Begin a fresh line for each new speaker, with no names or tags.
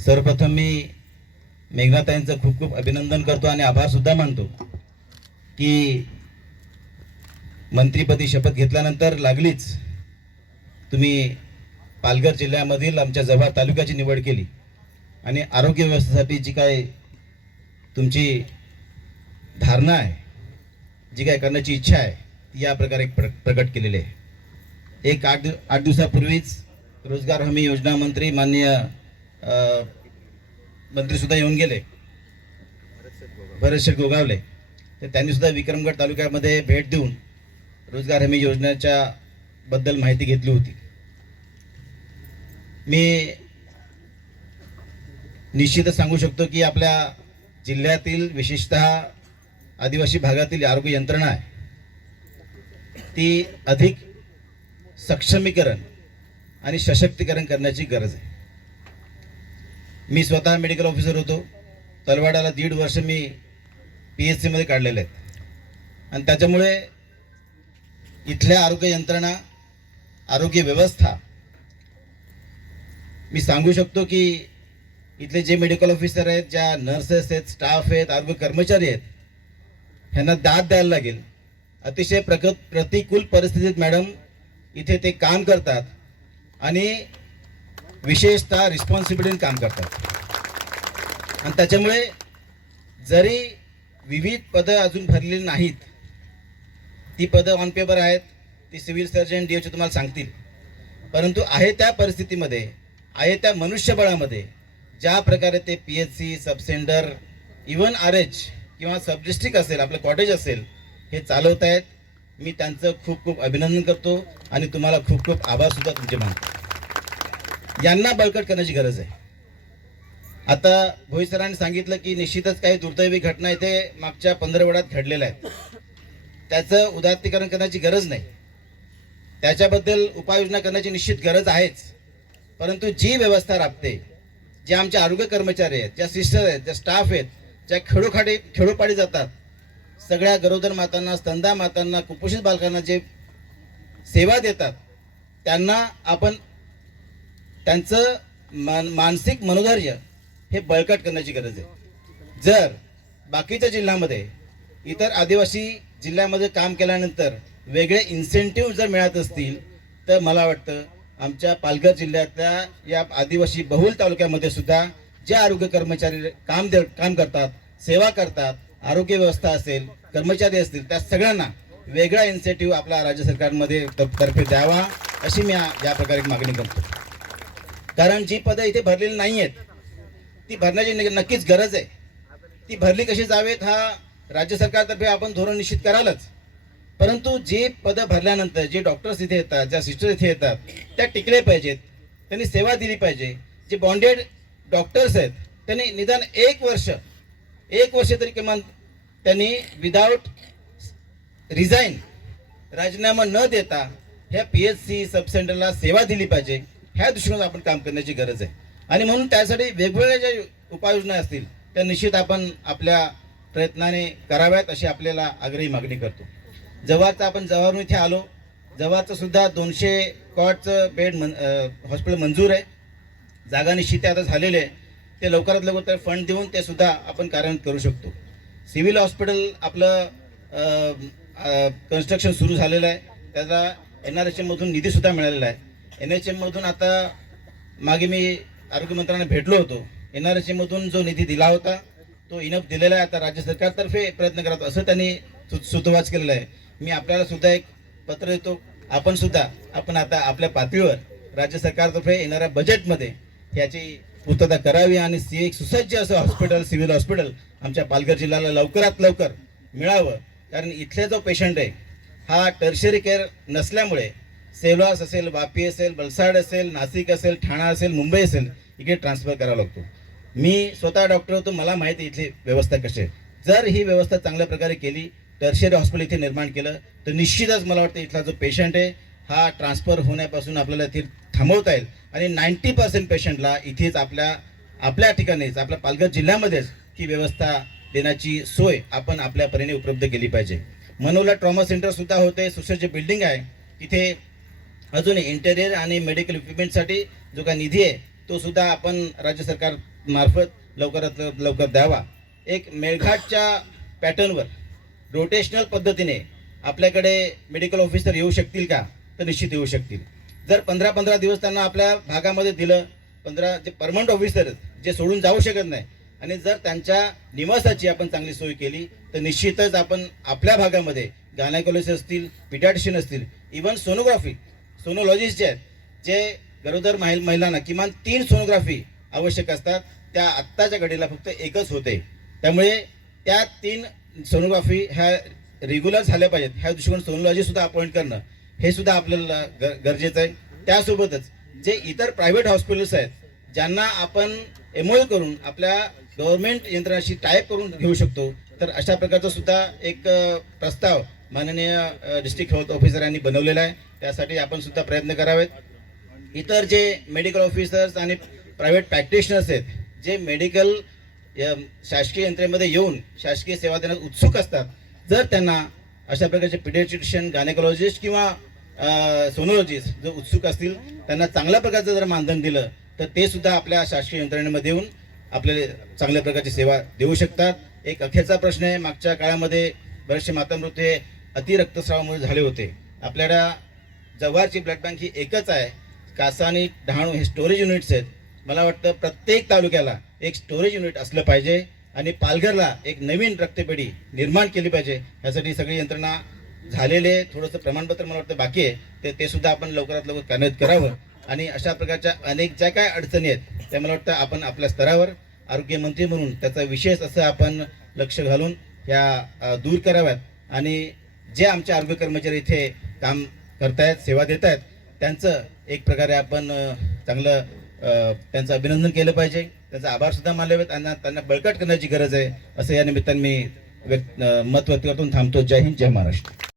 सर्वप्रथम मी मेघनाताईंचं खूप खूप अभिनंदन करतो आणि आभारसुद्धा मानतो की मंत्रीपदी शपथ घेतल्यानंतर लागलीच तुम्ही पालघर जिल्ह्यामधील आमच्या जव्हार तालुक्याची निवड केली. आणि आरोग्य व्यवस्थेसाठी जी काय तुमची धारणा आहे जी काय करण्याची इच्छा आहे ती या प्रकारे प्र प्रकट केलेली आहे. एक आठ आठ दिवसापूर्वीच रोजगार हमी योजना मंत्री माननीय मंत्रीसुद्धा येऊन गेले. भरतशेठ गोगावले. तर त्यांनी सुद्धा विक्रमगड तालुक्यामध्ये भेट देऊन रोजगार हमी योजनेच्या बद्दल माहिती घेतली होती. मी निश्चितच सांगू शकतो की आपल्या जिल्ह्यातील विशेषतः आदिवासी भागातील आरोग्य यंत्रणा आहे. ती अधिक सक्षमीकरण आणि सशक्तीकरण करण्याची गरज आहे. मी स्वतः मेडिकल ऑफिसर होतो. तलवाडाला दीड वर्ष मी पी एच सीमध्ये काढलेले आहेत. आणि त्याच्यामुळे इथल्या आरोग्य यंत्रणा आरोग्य व्यवस्था मी सांगू शकतो की इथले जे मेडिकल ऑफिसर आहेत ज्या नर्सेस आहेत स्टाफ आहेत आरोग्य कर्मचारी आहेत ह्यांना दाद द्यायला लागेल. अतिशय प्रक प्रतिकूल परिस्थितीत मॅडम इथे ते काम करतात. आणि विशेषतः रिस्पॉन्सिबिलिटीने काम करतात. आणि त्याच्यामुळे जरी विविध पदं अजून भरलेली नाहीत ती पदं ऑन पेपर आहेत ती सिव्हिल सर्जन डी एचे तुम्हाला सांगतील. परंतु आहे त्या परिस्थितीमध्ये आहे त्या मनुष्यबळामध्ये ज्या प्रकारे ते P H C sub centre even R H किंवा सब डिस्ट्रिक्ट असेल आपलं कॉटेज असेल हे चालवत आहेत मी त्यांचं खूप खूप अभिनंदन करतो आणि तुम्हाला खूप खूप आभारसुद्धा तुमचे मानतो. यांना बळकट करण्याची गरज आहे. आता भोई सरांनी सांगितलं की निश्चितच काही दुर्दैवी घटना इथे मागच्या पंधरवड्यात घडलेल्या आहेत. त्याचं उदात्तीकरण करण्याची गरज नाही. त्याच्याबद्दल उपाययोजना करण्याची निश्चित गरज आहेच. परंतु जी व्यवस्था राबते जे आमचे आरोग्य कर्मचारी आहेत ज्या सिस्टर आहेत ज्या स्टाफ आहेत ज्या खेडोखाडी खेडोपाडी जातात सगळ्या गरोदर मातांना स्तंदा मातांना कुपोषित बालकांना जे सेवा देतात त्यांना आपण त्यांचं मान मानसिक मनोधैर्य हे बळकट करण्याची गरज आहे. जर बाकीच्या जिल्ह्यामध्ये इतर आदिवासी जिल्ह्यामध्ये काम केल्यानंतर वेगळे इन्सेंटिव्ह जर मिळत असतील तर मला वाटतं आमच्या पालघर जिल्ह्यातल्या या आदिवासी बहुल तालुक्यामध्ये सुद्धा जे आरोग्य कर्मचारी काम दे काम करतात सेवा करतात आरोग्य व्यवस्था असेल कर्मचारी असतील त्या सगळ्यांना वेगळा इन्सेंटिव्ह आपला राज्य सरकारमध्ये तर्फे द्यावा अशी मी या प्रकारे मागणी करतो. कारण जी पदं इथे भरलेली नाही आहेत ती भरण्याची नक्कीच गरज आहे. ती भरली कशी जावेत हा राज्य सरकारतर्फे आपण धोरण निश्चित करालच. परंतु जे पदं भरल्यानंतर जे डॉक्टर्स इथे येतात ज्या सिस्टर इथे येतात त्या टिकले पाहिजेत त्यांनी सेवा दिली पाहिजे. जे बॉन्डेड डॉक्टर्स आहेत त्यांनी निदान एक वर्ष एक वर्ष तरी किमान त्यांनी विदाऊट रिझाईन राजीनामा न देता ह्या पी एच सी सबसेंटरला सेवा दिली पाहिजे. ह्या दृष्टीने आपण काम करण्याची गरज आहे. आणि म्हणून त्यासाठी वेगवेगळ्या ज्या उपाययोजना असतील त्या निश्चित आपण आपल्या प्रयत्नाने कराव्यात अशी आपल्याला आग्रही मागणी करतो. जव्हारचं आपण जव्हारून इथे आलो जव्हारचं सुद्धा दोनशे कॉटचं बेड मन हॉस्पिटल मंजूर आहे. जागा निश्चित आता झालेले आहे. ते लवकरात लवकर फंड देऊन ते सुद्धा आपण कार्यान्वित करू शकतो. सिव्हिल हॉस्पिटल आपलं कन्स्ट्रक्शन सुरू झालेलं आहे. त्याचा एन आर एच एममधून निधीसुद्धा मिळालेला आहे. एन एच एममधून आता मागे मी आरोग्यमंत्र्यांना भेटलो होतो. एन आर एच एममधून जो निधी दिला होता तो इनफ दिलेला आहे. आता राज्य सरकारतर्फे प्रयत्न करत असं त्यांनी सु- सुतोवाच केलेला आहे. मी आपल्याला सुद्धा एक पत्र देतो. आपण सुद्धा आपण आता आपल्या पातळीवर राज्य सरकारतर्फे येणाऱ्या बजेटमध्ये याची पूर्तता करावी आणि सी एक सुसज्ज असं हॉस्पिटल सिव्हिल हॉस्पिटल आमच्या पालघर जिल्ह्याला लवकरात लवकर मिळावं. कारण इथले जो पेशंट आहे हा टर्शरी केअर नसल्यामुळे सेलवास असेल वापी असेल वलसाड असेल नाशिक असेल ठाणा असेल मुंबई असेल इकडे ट्रान्सफर करावा लागतो. मी स्वतः डॉक्टर होतो मला माहिती आहे इथली व्यवस्था कशी आहे. जर ही व्यवस्था चांगल्या प्रकारे केली टर्शरी हॉस्पिटल इथे निर्माण केलं तर निश्चितच मला वाटतं इथला जो पेशंट आहे हा ट्रान्सफर होण्यापासून आपल्याला इथे थांबवता येईल. आणि नाईन्टी पर्सेंट पेशंटला इथेच आपल्या आपल्या ठिकाणीच आपल्या पालघर जिल्ह्यामध्येच ही व्यवस्था देण्याची सोय आपण आपल्या परीने उपलब्ध केली पाहिजे. मनोला ट्रॉमा सेंटरसुद्धा होते सुसज्ज बिल्डिंग आहे. तिथे अजून इंटेरियर आणि मेडिकल इक्विपमेंटसाठी जो काही निधी आहे तो सुद्धा आपण राज्य सरकार मार्फत लवकरात लवकर द्यावा. एक मेळघाटच्या पॅटर्नवर रोटेशनल पद्धतीने आपल्याकडे मेडिकल ऑफिसर येऊ शकतील का? तर निश्चित येऊ शकतील. जर पंधरा पंधरा दिवस त्यांना आपल्या भागामध्ये दिलं पंधरा जे परमनंट ऑफिसर जे सोडून जाऊ शकत नाही आणि जर त्यांच्या निवासाची आपण चांगली सोय केली तर निश्चितच आपण आपल्या भागामध्ये गायनाकोलॉजिस्ट असतील पिडॅटिशियन असतील इवन सोनोग्राफी सोनोलॉजिस्ट जे आहेत जे गरोदर महिल महिलांना किमान तीन सोनोग्राफी आवश्यक असतात त्या आत्ताच्या घडीला फक्त एकच होते. त्यामुळे त्या तीन सोनोग्राफी ह्या रेग्युलर झाल्या पाहिजेत. ह्या दृष्टिकोन सोनोलॉजीसुद्धा अपॉइंट करणं हे सुद्धा आपल्याला ग- गरजेचं आहे. त्यासोबतच जे इतर प्रायव्हेट हॉस्पिटल्स आहेत ज्यांना आपण एमओ करून आपल्या गव्हर्नमेंट यंत्रणाशी टाईप करून घेऊ शकतो तर अशा प्रकारचा सुद्धा एक प्रस्ताव माननीय डिस्ट्रिक्ट हेल्थ ऑफिसर यांनी बनवलेला आहे. त्यासाठी आपण सुद्धा प्रयत्न करावेत. इतर जे मेडिकल ऑफिसर्स आणि प्रायव्हेट प्रॅक्टिशनर्स आहेत जे मेडिकल शासकीय यंत्रणेमध्ये येऊन शासकीय सेवा देण्यास उत्सुक असतात जर त्यांना अशा प्रकारचे पिडियाट्रिशियन गायनेकॉलॉजिस्ट किंवा सोनोलॉजिस्ट जर उत्सुक असतील त्यांना चांगल्या प्रकारचं जर मानधन दिलं तर ते सुद्धा आपल्या शासकीय यंत्रणेमध्ये येऊन आपल्याला चांगल्या प्रकारची सेवा देऊ शकतात. एक अखेरचा प्रश्न आहे मागच्या काळामध्ये बरेचसे मातामृत्यू हे अतिरक्तस्रावामुळे झाले होते. आपल्याला जव्हारची ब्लड बँक ही एकच आहे. कासा आणि डहाणू हे स्टोरेज युनिट्स आहेत. मला वाटतं प्रत्येक तालुक्याला एक स्टोरेज युनिट असलं पाहिजे आणि पालघरला एक नवीन रक्तपेढी निर्माण केली पाहिजे. यासाठी सगळी यंत्रणा झालेले थोडंसं प्रमाणपत्र मला वाटतं बाकी आहे. ते ते सुद्धा आपण लवकरात लवकर कार्यान्वित करावं. आणि अशा प्रकारच्या अनेक ज्या काय अडचणी आहेत त्या मला वाटतं आपण आपल्या स्तरावर आरोग्यमंत्री म्हणून त्याचा विशेष असं आपण लक्ष घालून ह्या दूर कराव्यात. आणि जे आमचे आरोग्य कर्मचारी इथे काम करतायत सेवा देत आहेत त्यांचं एक प्रकारे आपण चांगलं त्यांचं अभिनंदन केलं पाहिजे. त्यांचा आभारसुद्धा मानले त्यांना त्यांना बळकट करण्याची गरज आहे असं या निमित्ताने मी व्यक्त मत व्यक्त करतो थांबतो. जय हिंद जय महाराष्ट्र.